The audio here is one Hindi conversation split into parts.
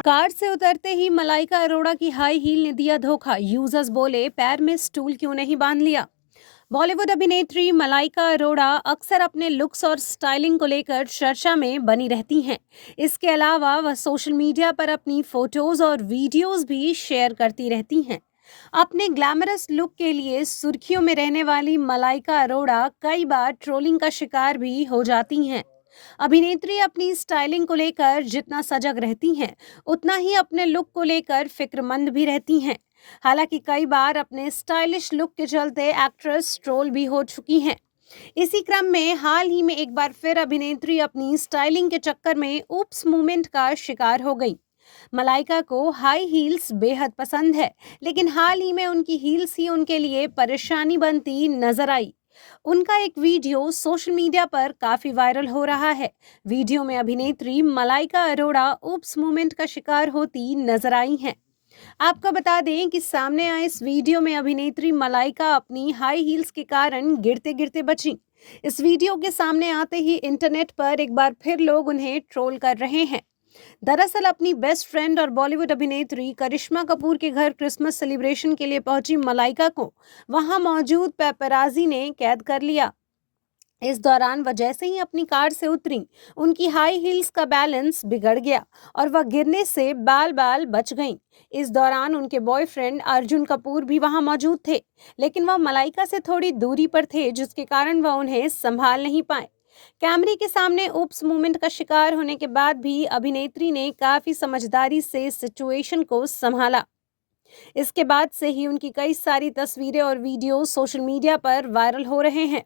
कार से उतरते ही मलाइका अरोड़ा की हाई हील ने दिया धोखा। यूजर्स बोले पैर में स्टूल क्यों नहीं बांध लिया। बॉलीवुड अभिनेत्री मलाइका अरोड़ा अक्सर अपने लुक्स और स्टाइलिंग को लेकर चर्चा में बनी रहती हैं। इसके अलावा वह सोशल मीडिया पर अपनी फोटोज और वीडियोस भी शेयर करती रहती हैं। अपने ग्लैमरस लुक के लिए सुर्खियों में रहने वाली मलाइका अरोड़ा कई बार ट्रोलिंग का शिकार भी हो जाती हैं। अभिनेत्री अपनी स्टाइलिंग को लेकर जितना सजग रहती हैं, उतना ही अपने लुक को लेकर फिक्रमंद भी रहती हैं। हालांकि कई बार अपने स्टाइलिश लुक के चलते एक्ट्रेस ट्रोल भी हो चुकी हैं। इसी क्रम में हाल ही में एक बार फिर अभिनेत्री अपनी स्टाइलिंग के चक्कर में ऊप्स मूवमेंट का शिकार हो गई। मलाइका को हाई हील्स बेहद पसंद है, लेकिन हाल ही में उनकी हील्स ही उनके लिए परेशानी बनती नजर आई। उनका एक वीडियो सोशल मीडिया पर काफी वायरल हो रहा है। वीडियो में अभिनेत्री मलाइका अरोड़ा ऊप्स मूवमेंट का शिकार होती नजर आई हैं। आपको बता दें कि सामने आए इस वीडियो में अभिनेत्री मलाइका अपनी हाई हील्स के कारण गिरते गिरते बची। इस वीडियो के सामने आते ही इंटरनेट पर एक बार फिर लोग उन्हें ट्रोल कर रहे हैं। दरअसल अपनी बेस्ट फ्रेंड और बॉलीवुड अभिनेत्री करिश्मा कपूर के घर क्रिसमस सेलिब्रेशन के लिए पहुंची मलाइका को वहां मौजूद पेपराजी ने कैद कर लिया। इस दौरान वह जैसे ही अपनी कार से उतरी, उनकी हाई हील्स का बैलेंस बिगड़ गया और वह गिरने से बाल बाल बच गईं। इस दौरान उनके बॉयफ्रेंड अर्जुन कपूर भी वहां मौजूद थे, लेकिन वह मलाइका से थोड़ी दूरी पर थे, जिसके कारण वह उन्हें संभाल नहीं पाए। कैमरे के सामने ऊप्स मूवमेंट का शिकार होने के बाद भी अभिनेत्री ने काफी समझदारी से सिचुएशन को संभाला। इसके बाद से ही उनकी कई सारी तस्वीरें और वीडियो सोशल मीडिया पर वायरल हो रहे हैं।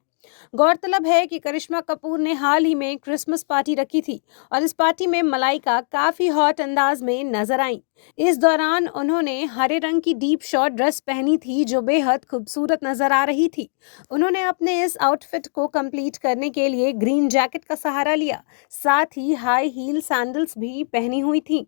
गौरतलब है कि करिश्मा कपूर ने हाल ही में क्रिसमस पार्टी रखी थी और इस पार्टी में मलाइका काफी हॉट अंदाज में नजर आईं। इस दौरान उन्होंने हरे रंग की डीप शॉर्ट ड्रेस पहनी थी जो बेहद खूबसूरत नजर आ रही थी। उन्होंने अपने इस आउटफिट को कंप्लीट करने के लिए ग्रीन जैकेट का सहारा लिया, साथ ही हाई हील सैंडल्स भी पहनी हुई थी।